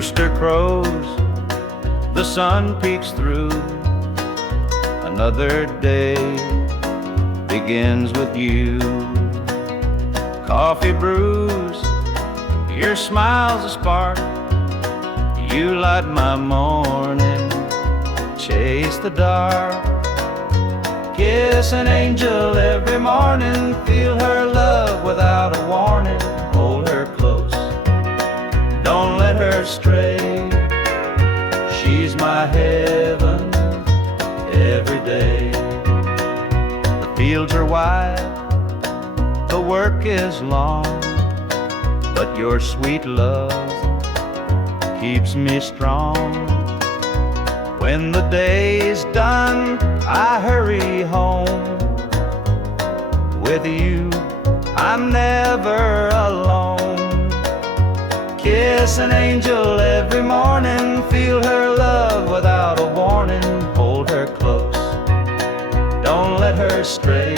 rooster crows, the sun peeks through. Another day begins with you. Coffee brews, your smile's a spark. You light my morning, chase the dark. Kiss an angel every morning, feel her love without a warning. Hold her close, don't let her stray. She's my heaven every day. The fields are wide, the work is long, but your sweet love keeps me strong. When the day's done, I hurry home. With you, I'm never alone. Kiss an angel every morning, feel her love without a warning. Hold her close, don't let her stray.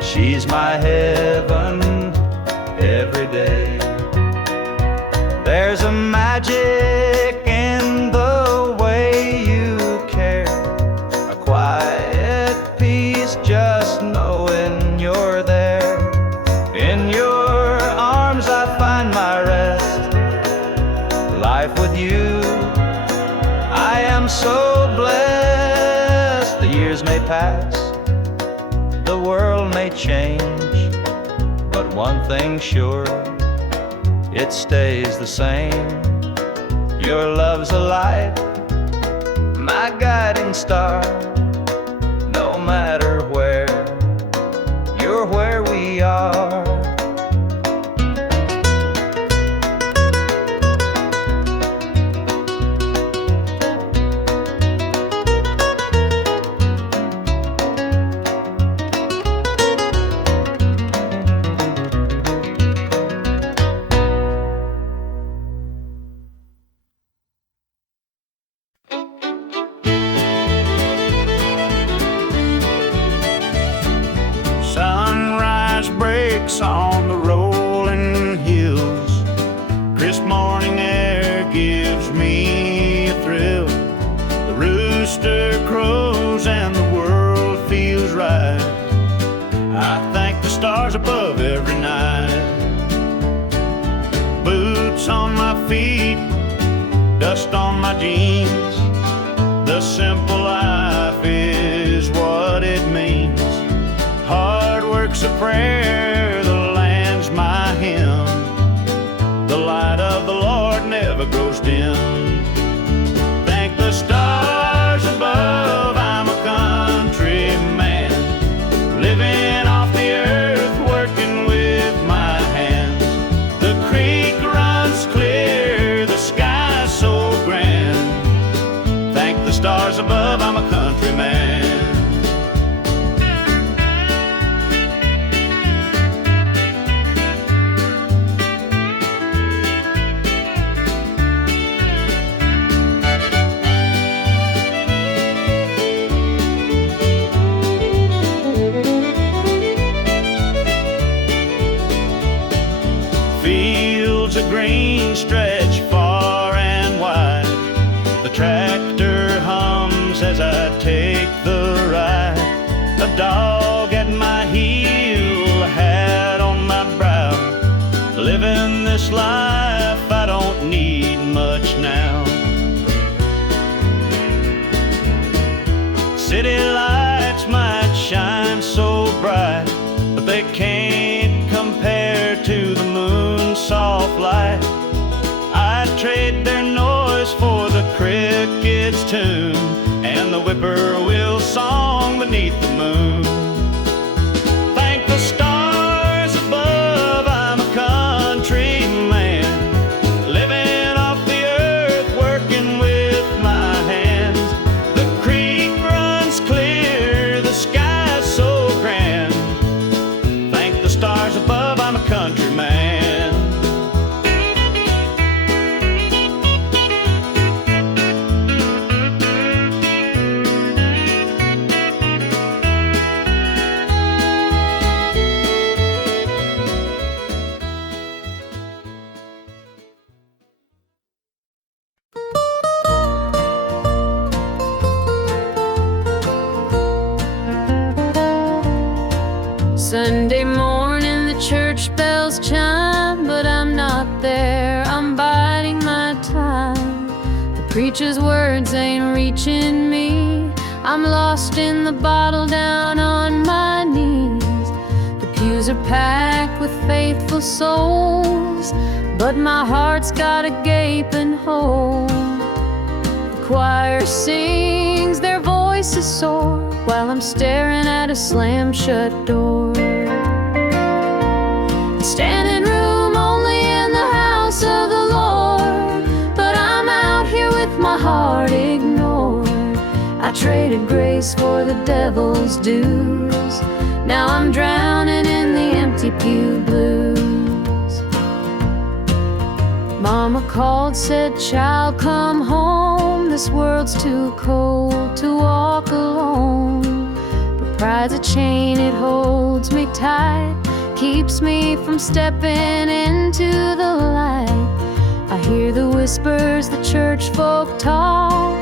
She's my heaven every day. There's a magic in the way you care, a quiet peace just knowing you're there. In your arms I find my rest. Life with you, I am so blessed. The years may pass, the world may change, but one thing's sure, it stays the same. Your love's a light, my guiding star. No matter where, you're where we are. On the rolling hills, crisp morning air gives me a thrill. The rooster crows and the world feels right. I thank the stars above every night. Boots on my feet, dust on my jeans. The simple life is what it means. Hard work's a prayer, the land's my hymn. The light of the Lord never grows dim. Thank the stars above, I'm a country man, living off the earth, working with my hands. The creek runs clear, the sky's so grand. Thank the stars above, I'm a country man. Green stretch far and wide. The tractor hums as I take the ride. A dog at my heel, a hat on my brow. Living this life, I don't need much now. City lights might shine so bright, but they can't compare to the moon's soft light. I'd trade their noise for the cricket's tune and the whippoorwill song beneath the moon. Thank the stars above, I'm a country man, living off the earth, working with my hands. The creek runs clear, the sky's so grand. Thank the stars above, I'm a country man. Sunday morning the church bells chime, but I'm not there, I'm biding my time. The preacher's words ain't reaching me, I'm lost in the bottle down on my knees. The pews are packed with faithful souls, but my heart's got a gaping hole. The choir sings, their voices soar, while I'm staring at a slam-shut door. Standing room only in the house of the Lord, but I'm out here with my heart ignored. I traded grace for the devil's dues, now I'm drowning in the empty pew blues. Mama called, said, child, come home, this world's too cold to walk alone. But pride's a chain, it holds me tight, keeps me from stepping into the light. I hear the whispers the church folk talk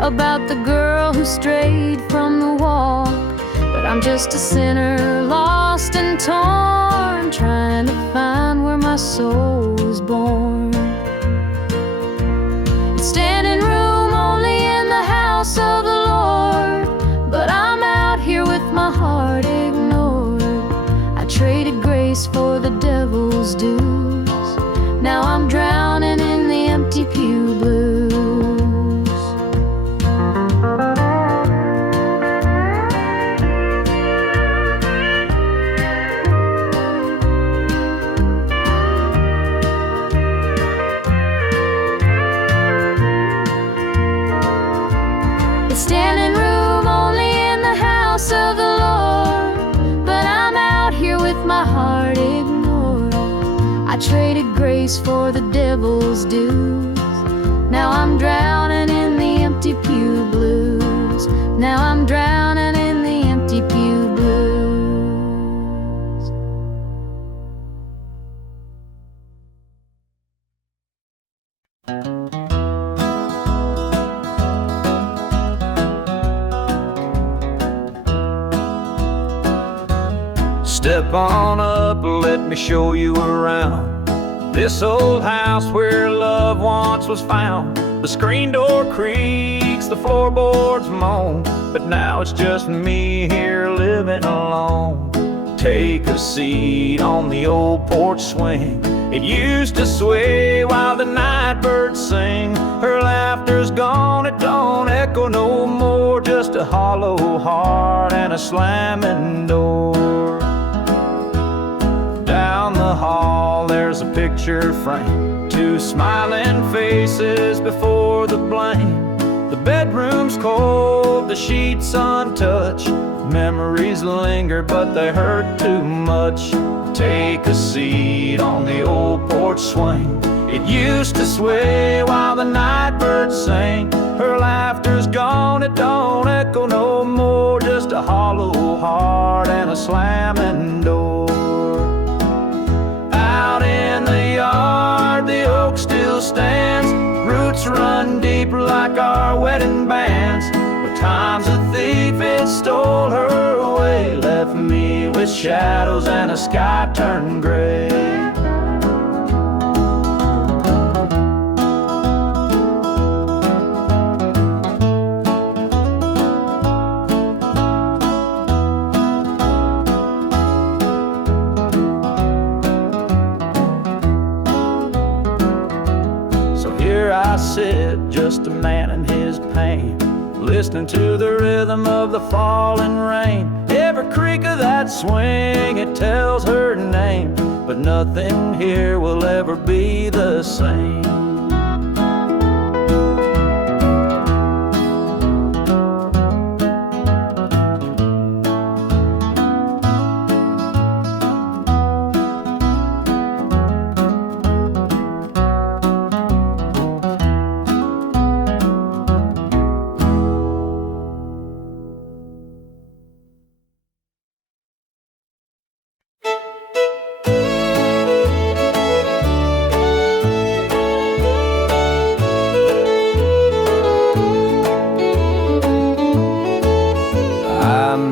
about the girl who strayed from the walk, but I'm just a sinner, lost and torn, trying to find where my soul was born. Standing room only in the house of the Lord, but I'm out here with my heart ignored. I traded grace for the devil's dues, now I'm drowning in the empty pew blues. Standing room only in the house of the Lord, but I'm out here with my heart ignored. I traded grace for the devil's dues, now I'm drowning in the empty pew blues. Now I'm drowning in the empty pew blues. Step on up, let me show you around this old house where love once was found. The screen door creaks, the floorboards moan, but now it's just me here living alone. Take a seat on the old porch swing. It used to sway while the night birds sing. Her laughter's gone, it don't echo no more, just a hollow heart and a slamming door. Down the hall there's a picture frame, two smiling faces before the blame. The bedroom's cold, the sheets untouched, memories linger but they hurt too much. Take a seat on the old porch swing. It used to sway while the night birds sang. Her laughter's gone, it don't echo no more, just a hollow heart and a slamming door. Out in the yard, the oak still stands, roots run deep like our wedding bands. But time's a thief, it stole her away, left me with shadows and a sky turned gray. I sit, just a man in his pain, listening to the rhythm of the falling rain. Every creak of that swing, it tells her name, but nothing here will ever be the same.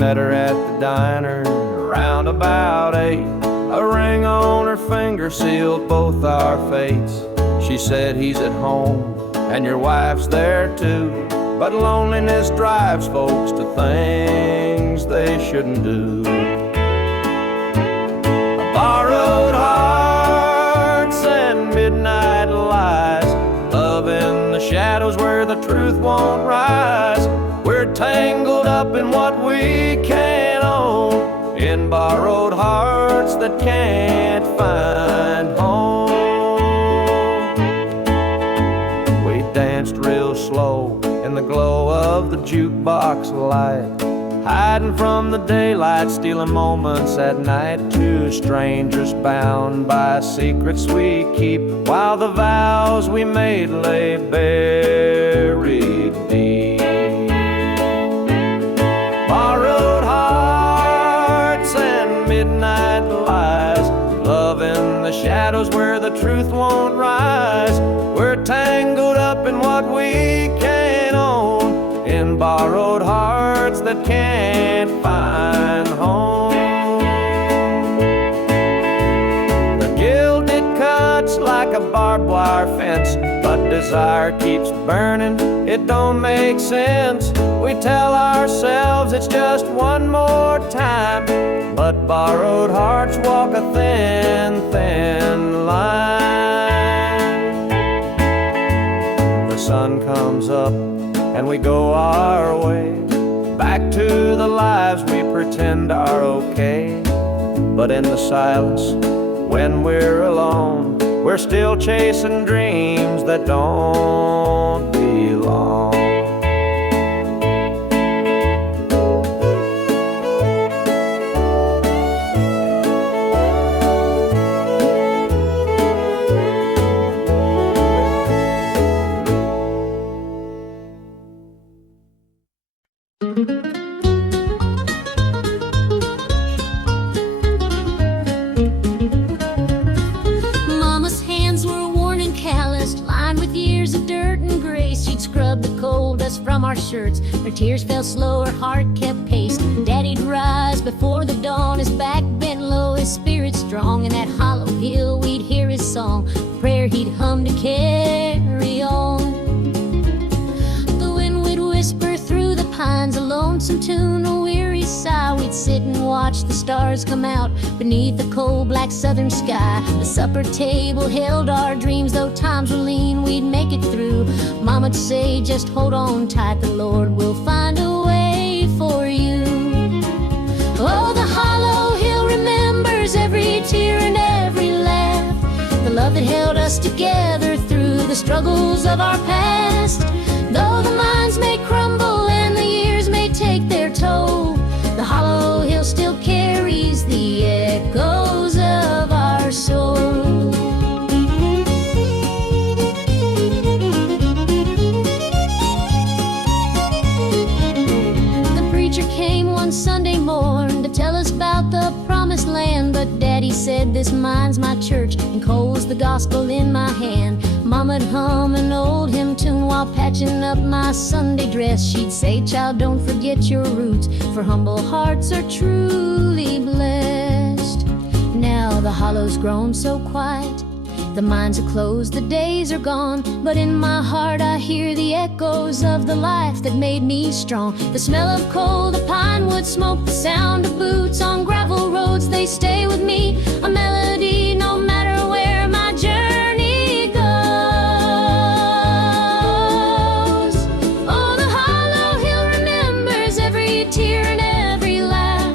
met her at the diner around about nigger sealed both our fates. She said he's at home and your wife's there too, but loneliness drives folks to things they shouldn't do. Borrowed hearts and midnight lies, love in the shadows where the truth won't rise. We're tangled up in what we can't own, in borrowed hearts that can't find home. We danced real slow in the glow of the jukebox light, hiding from the daylight, stealing moments at night. Two strangers bound by secrets we keep, while the vows we made lay buried deep. Borrowed hearts and midnight lies, love in the shadows where the truth won't rise. We're tangled up in what we can't own, in borrowed hearts that can't find home. The gilded cuts like a barbed wire fence, but desire keeps burning, it don't make sense. We tell ourselves it's just one more time, but borrowed hearts walk a thin, thin line. The sun comes up and we go our way, back to the lives we pretend are okay. But in the silence, when we're alone, we're still chasing dreams that don't belong. Mama's hands were worn and calloused, lined with years of dirt and grace. She'd scrub the coal dust from our shirts. Her tears fell slow, her heart kept pace. Daddy'd rise before the dawn, his back bent low, his spirit strong. In that hollow hill we'd hear his song, a prayer he'd hum to carry on. The wind would whisper through the pines, a lonesome tune, a weary sigh. We'd sit and watch the stars come out beneath the cold black southern sky. The supper table held our dreams, though times were lean, we'd make it through. Mama'd say, just hold on tight, the Lord will find a way for you. Oh, the hollow hill remembers every tear and every laugh, the love that held us together through the struggles of our past. Though the minds may crumble and the years may take their toll, the hollow hill still carries the echoes of our soul. The preacher came one Sunday morn to tell us about the promised land, but Daddy said, this mine's my church and coal's the gospel in my hand. Mama'd hum an old hymn tune while patching up my Sunday dress. She'd say, child, don't forget your roots, for humble hearts are truly blessed. Now the hollow's grown so quiet, the mines are closed, the days are gone, but in my heart I hear the echoes of the life that made me strong. The smell of coal, the pine wood smoke, the sound of boots on gravel roads, they stay with me, a melody no matter where my journey goes. Oh, the hollow hill remembers every tear and every laugh,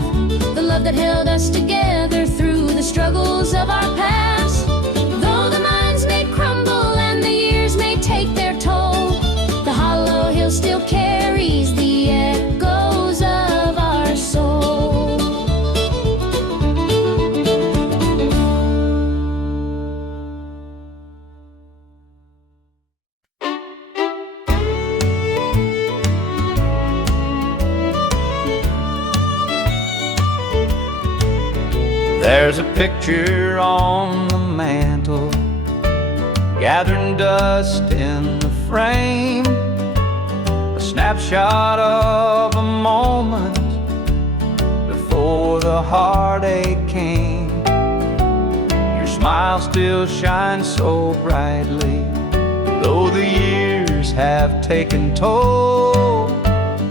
the love that held us together through the struggles of our past. Though the minds may crumble and the years may take their toll, the hollow hill still carries the echoes of our soul. There's a picture on the mantle, gathering dust in the frame, a snapshot of a moment before the heartache came. You're smile still shines so brightly, though the years have taken toll.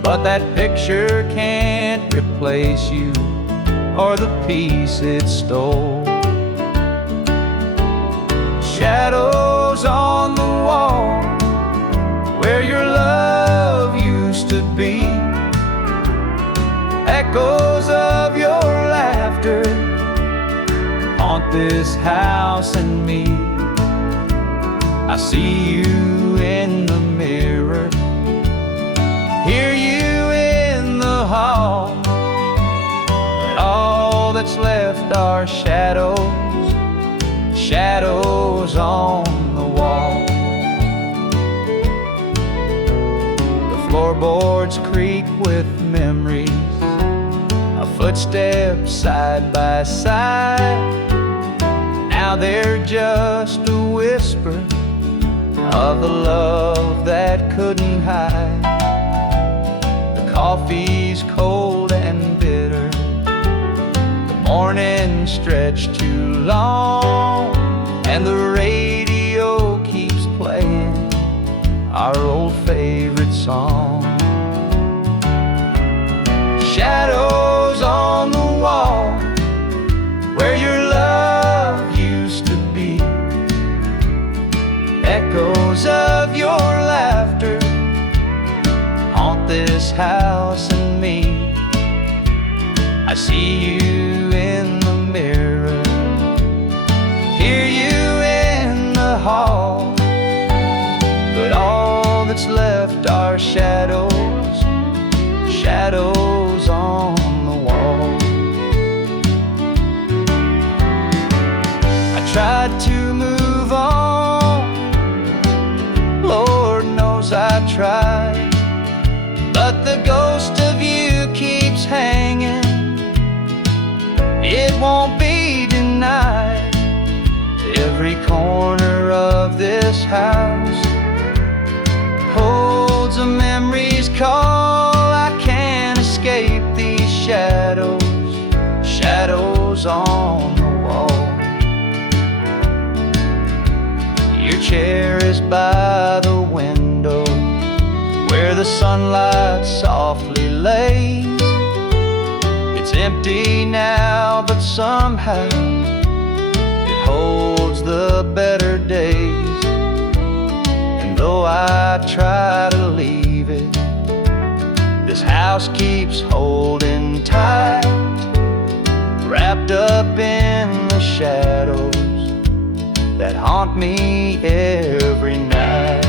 But that picture can't replace you or the peace it stole. Shadows on the wall where your love used to be, echoes of your laughter haunt this house and me. I see you in the mirror, hear you in the hall, but all that's left are shadows, shadows on the wall. The floorboards creak with memories, our footsteps side by side. Now they're just a whisper of the love that couldn't hide. The coffee's cold and bitter, the morning stretched too long, and the radio keeps playing our old favorite song. Shadows on the wall where your love used to be, echoes of your laughter haunt this house and me. I see you in the mirror, hear you in the hall, but all that's left are shadows, shadows on the wall. I tried to move on, Lord knows I tried, but the ghost of you keeps hanging. It won't be denied. Every corner of this house holds a memory's call. I can't escape these shadows, shadows on the wall. Your chair is by the window where the sunlight softly lays. It's empty now, but somehow it holds the better days. And though I try to leave it, this house keeps holding tight, wrapped up in the shadows that haunt me every night.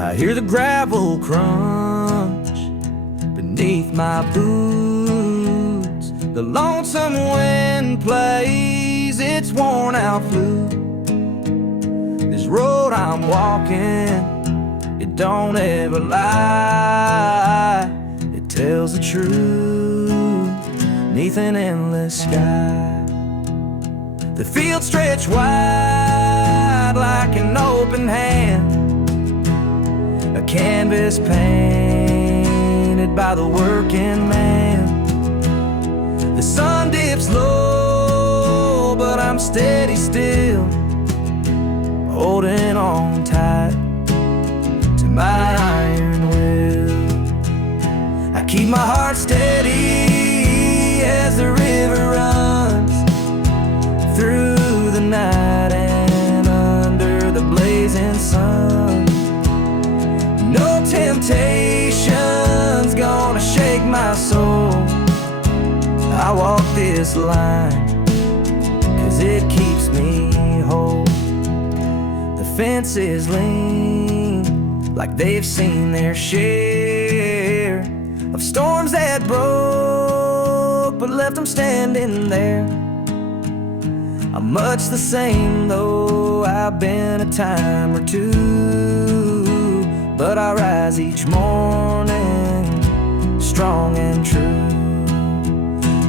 I hear the gravel crunch beneath my boots. The lonesome wind plays its worn out flute. This road I'm walking, it don't ever lie. It tells the truth neath an endless sky. The fields stretch wide like an open hand, a canvas painted by the working man. The sun dips low, but I'm steady still, holding on tight to my iron will. I keep my heart steady as the river runs through the night and under the blazing sun. No temptation's gonna shake my soul. I walk this line 'cause it keeps me whole. The fences lean like they've seen their share of storms that broke but left them standing there. I'm much the same though I've been a time or two, but I rise each morning strong and true.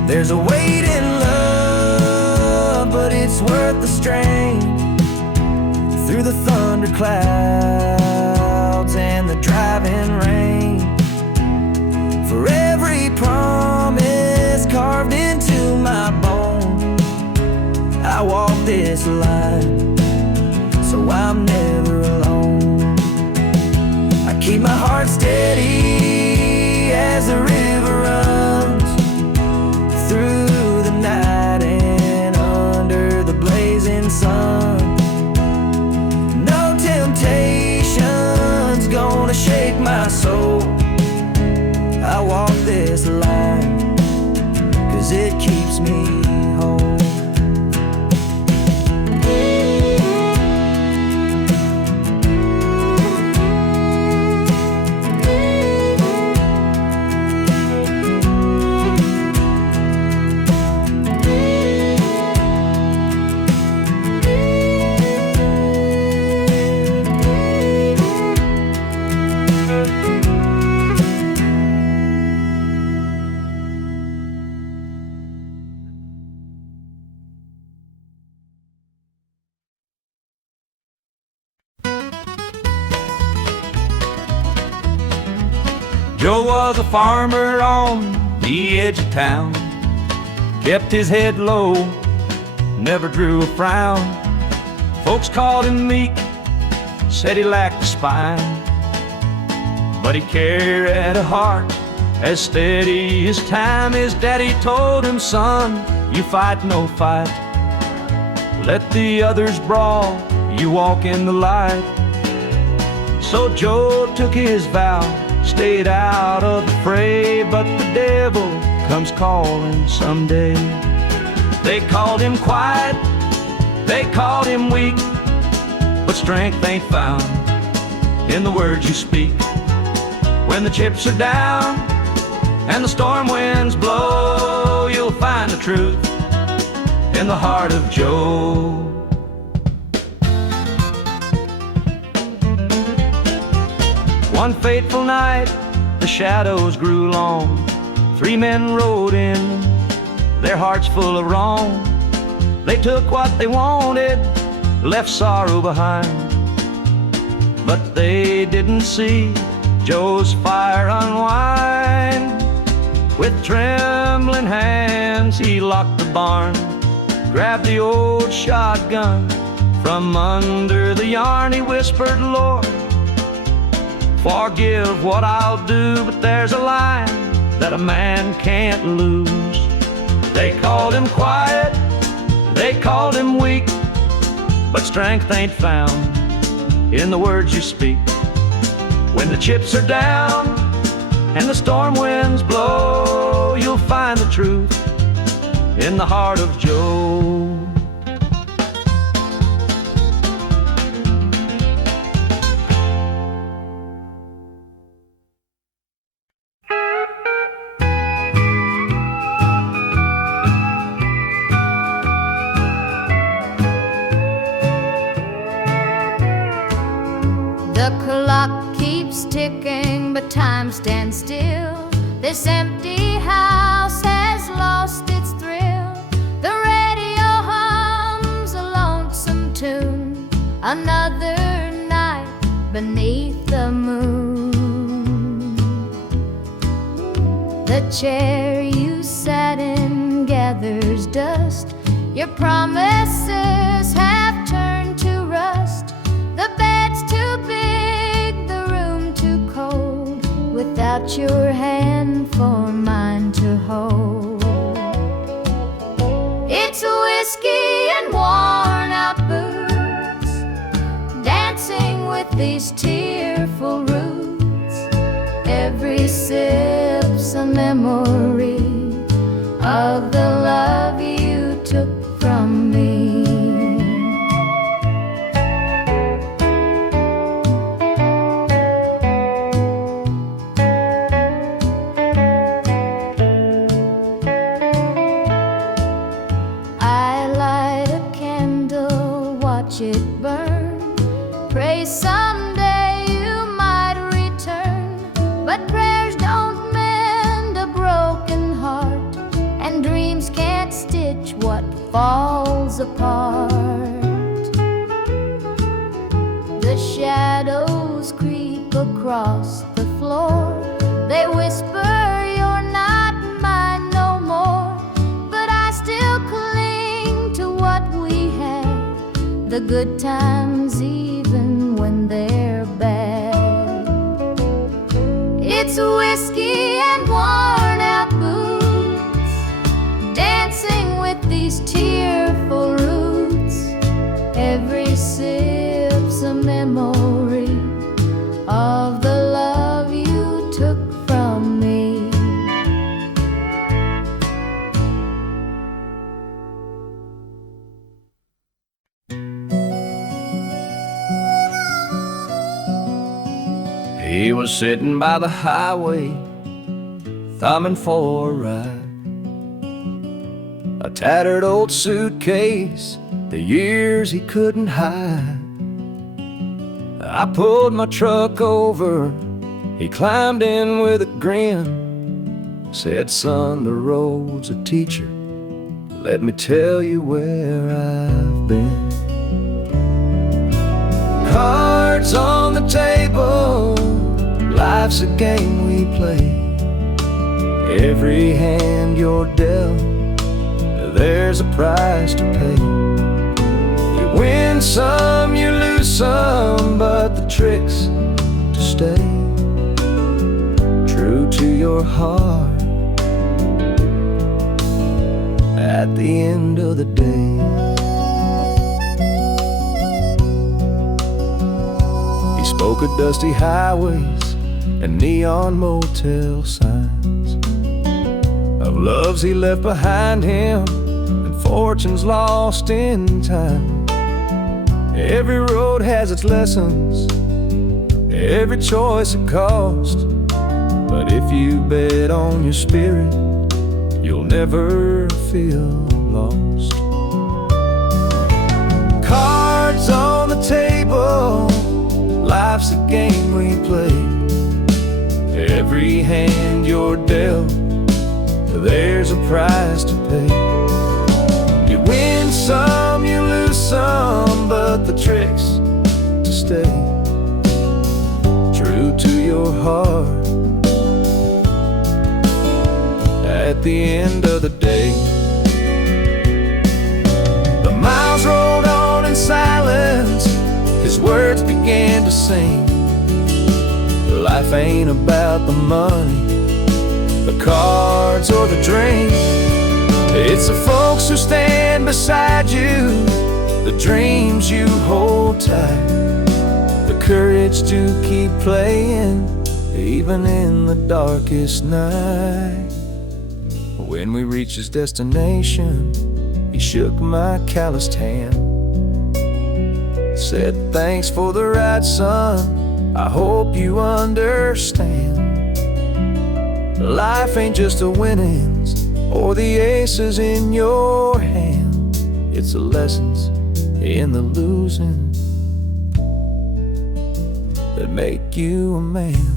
There's a weight in love, but it's worth the strain. Through the thunder clouds and the driving rain, for every promise carved into my bone, I walk this line, so I'm never alone. I keep my heart steady as the river runs through the night and under the blazing sun. No temptation's gonna shake my soul. I walk this line 'cause it keeps me whole. Joe was a farmer on the edge of town, kept his head low, never drew a frown. Folks called him meek, said he lacked a spine, but he carried a heart as steady as time. His daddy told him, son, you fight no fight, let the others brawl, you walk in the light. So Joe took his vow, stayed out of the fray, but the devil comes calling someday. They called him quiet, they called him weak, but strength ain't found in the words you speak. When the chips are down and the storm winds blow, you'll find the truth in the heart of Joe. One fateful night, the shadows grew long. 3 men rode in, their hearts full of wrong. They took what they wanted, left sorrow behind, but they didn't see Joe's fire unwind. With trembling hands, he locked the barn, grabbed the old shotgun from under the yarn. He whispered, Lord, forgive what I'll do, but there's a line that a man can't lose. They called him quiet, they called him weak, but strength ain't found in the words you speak. When the chips are down and the storm winds blow, you'll find the truth in the heart of Joe. The clock keeps ticking, but time stands still. This empty house has lost its thrill. The radio hums a lonesome tune, another night beneath the moon. The chair you sat in gathers dust. Your promises have turned to rust. The bed's too big, the room too cold, without your hand for mine to hold. It's whiskey and worn out boots, dancing with these tearful roots. Every sip's a memory of the love you took from me. It burn, pray someday you might return, but prayers don't mend falls apart. The shadows creep across the floor. They whisper, "You're not mine no more." But I still cling to what we had, the good times even when they're bad. It's whiskey and worn out boots, dancing with these tearful roots. Every sip's a memory of the love you took from me. He was sitting by the highway, thumbing for a ride. A tattered old suitcase, the years he couldn't hide. I pulled my truck over, he climbed in with a grin. Said, "Son, the road's a teacher, let me tell you where I've been." Cards on the table, life's a game we play. Every hand you're dealt, there's a price to pay. You win some, you lose some, but the trick's to stay true to your heart at the end of the day. He spoke of dusty highways and neon motel signs, of loves he left behind him and fortunes lost in time. Every road has its lessons, every choice a cost, but if you bet on your spirit, you'll never feel lost. Cards on the table, life's a game we play. Every hand you're dealt, there's a price to pay. You win some, you lose some, but the trick's to stay true to your heart at the end of the day. The miles rolled on in silence, his words began to sing. Life ain't about the money, the cards or the drink. It's the folks who stand beside you, the dreams you hold tight, the courage to keep playing even in the darkest night. When we reached his destination, he shook my calloused hand, said, "Thanks for the ride, son, I hope you understand. Life ain't just the winnings or the aces in your hand. It's the lessons in the losing that make you a man."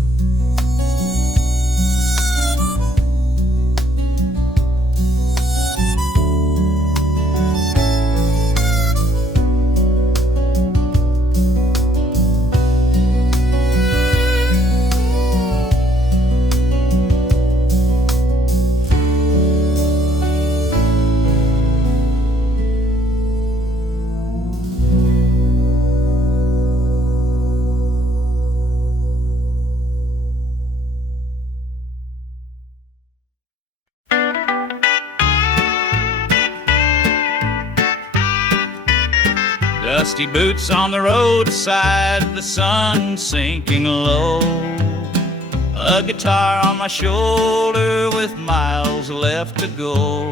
Dusty boots on the roadside, the sun sinking low. A guitar on my shoulder with miles left to go.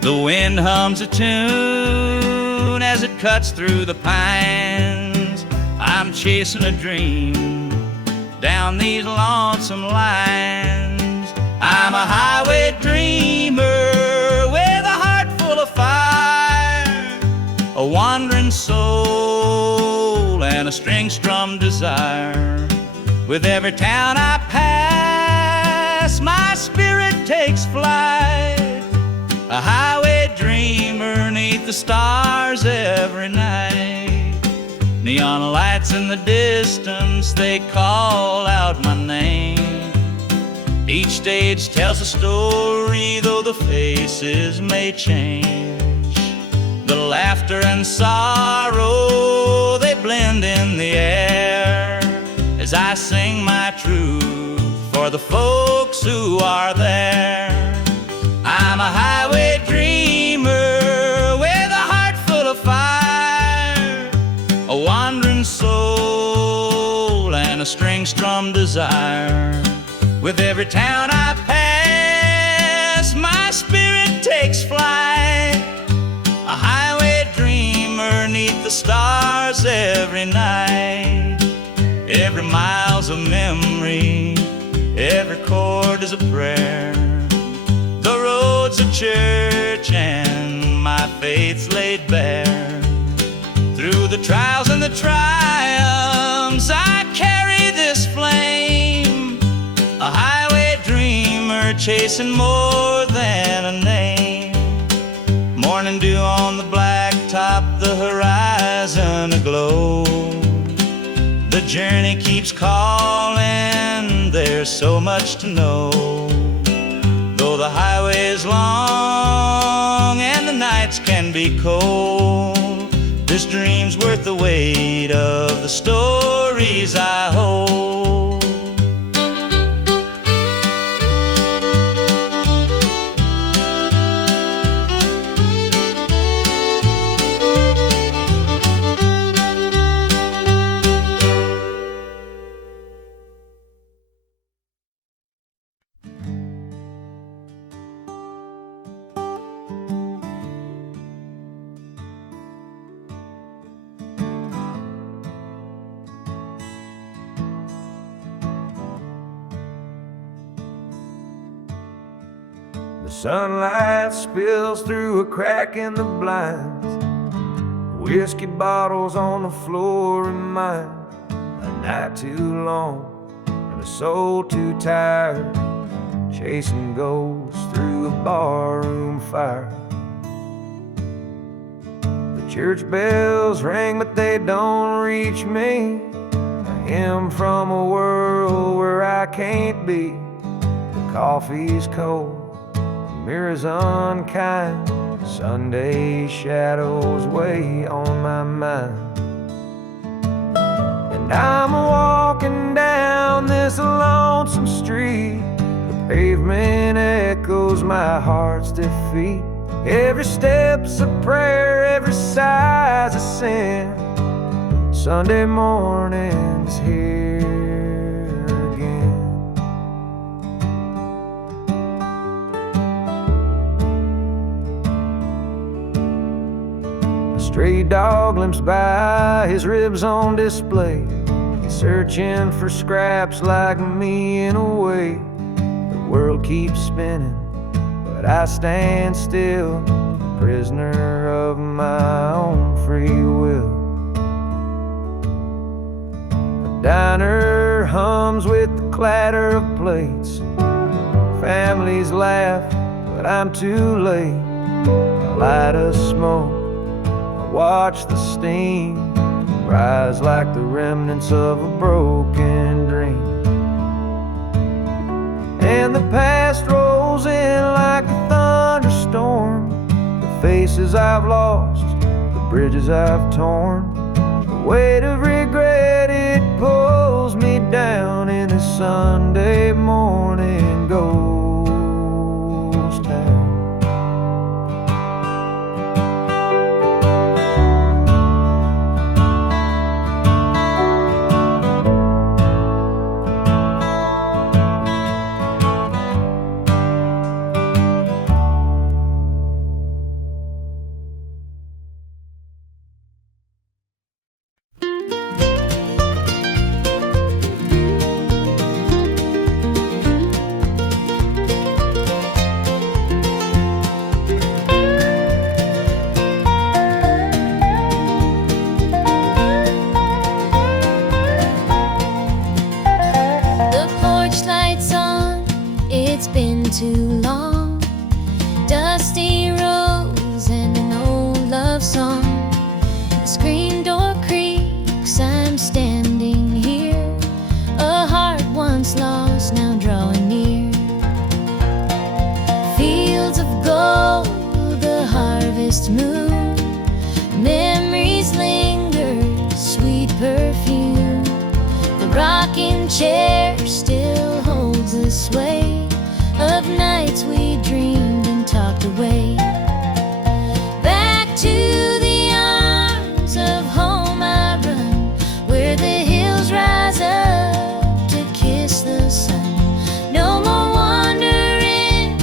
The wind hums a tune as it cuts through the pines. I'm chasing a dream down these lonesome lines. I'm a highway dreamer with a heart full of fire, a wandering soul and a string-strummed desire. With every town I pass, my spirit takes flight, a highway dream the stars every night. Neon lights in the distance, they call out my name. Each stage tells a story, though the faces may change. The laughter and sorrow, they blend in the air as I sing my truth for the folks who are there. I'm a highway dreamer with a heart full of fire, a wandering soul and a string-strummed desire. With every town I pass, my spirit takes flight, a highway dreamer 'neath the stars every night. Every mile's a memory, every chord is a prayer. The road's a church and my faith's laid bare. Through the trials and the triumphs, I carry this flame, a highway dreamer chasing more than a name. Morning dew on the blacktop, the horizon aglow. The journey keeps calling, there's so much to know. Though the highway is long and the nights can be cold, this dream's worth the weight of the stories I hold. The sunlight spills through a crack in the blinds. Whiskey bottles on the floor remind a night too long and a soul too tired, chasing ghosts through a barroom fire. The church bells ring, but they don't reach me. A hymn from a world where I can't be. The coffee's cold, mirror's unkind, Sunday shadows weigh on my mind. And I'm walking down this lonesome street, the pavement echoes my heart's defeat. Every step's a prayer, every sigh's a sin. Sunday morning's here again. Stray dog limps by, his ribs on display. He's searching for scraps like me in a way. The world keeps spinning, but I stand still, prisoner of my own free will. The diner hums with the clatter of plates. Families laugh, but I'm too late. A light of smoke, watch the steam rise like the remnants of a broken dream. And the past rolls in like a thunderstorm. The faces I've lost, the bridges I've torn. The weight of regret, it pulls me down in this Sunday morning ghost town. Too long, dusty roads and an old love harvest moon. Memories linger, sweet perfume. The rocking chair still holds the sway of nights we dreamed and talked away. Back to the arms of home I run, where the hills rise up to kiss the sun. No more wandering,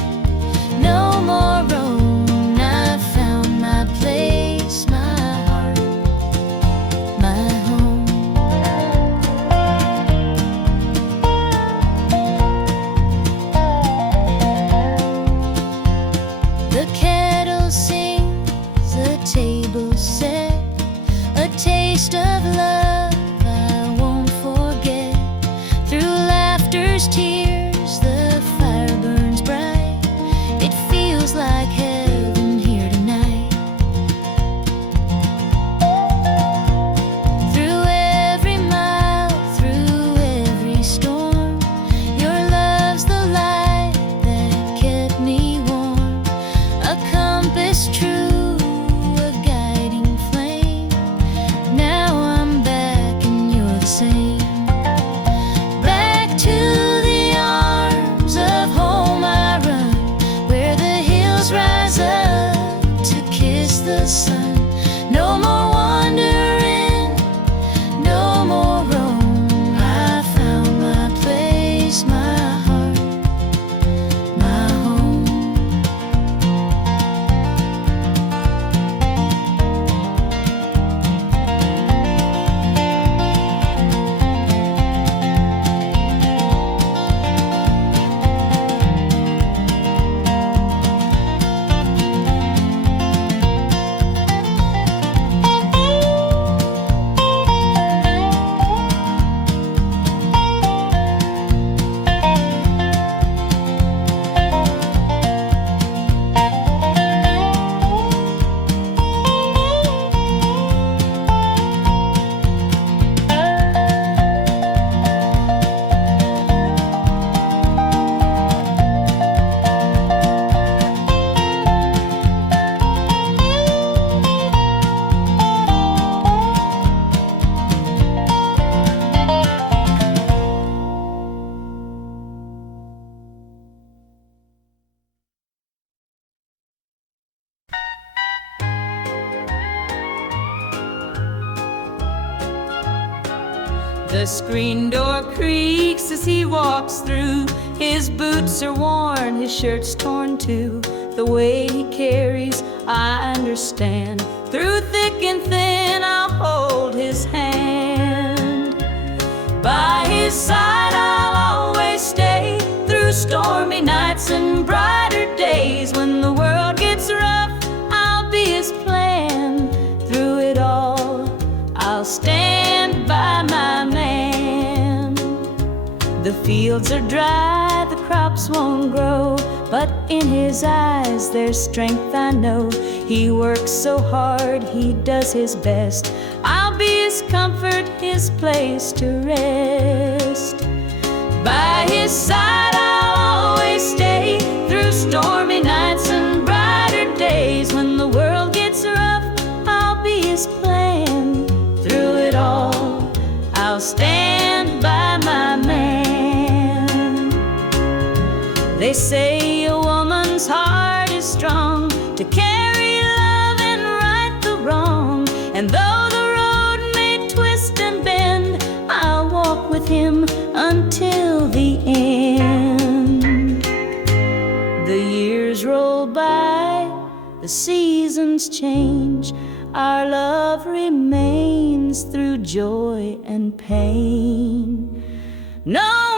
no more roam. I found my place, my heart, my home. The kettle sings, the table set, a taste of love I won't forget. Through laughter's tears, the fire burns bright. It feels like heaven here tonight. Through every mile, through every storm, your love's the light that kept me warm. A compass true, a guiding flame. Now I'm back and you're the same. Back to the arms of home I run, where the hills rise up to kiss the sun. No more wandering, no more roam. I found my place, my heart, my home. The screen door creaks as he walks through. His boots are worn, his shirt's torn too. The way he carries, I understand. Through thick and thin, I'll hold his hand. By his side, I'll always stay. Through stormy nights and brighter days. When the world gets rough, I'll be his plan. Through it all, I'll stand by my man. The fields are dry, the crops won't grow, but in his eyes there's strength, I know. He works so hard, he does his best. I'll be his comfort, his place to rest. By his side I'll always stay. Through stormy nights and brighter days. When the world gets rough, I'll be his plan. Through it all, I'll stand by my man. They say a woman's heart is strong to carry love and right the wrong. And though the road may twist and bend, I'll walk with him until the end. The years roll by, the seasons change. Our love remains through joy and pain. No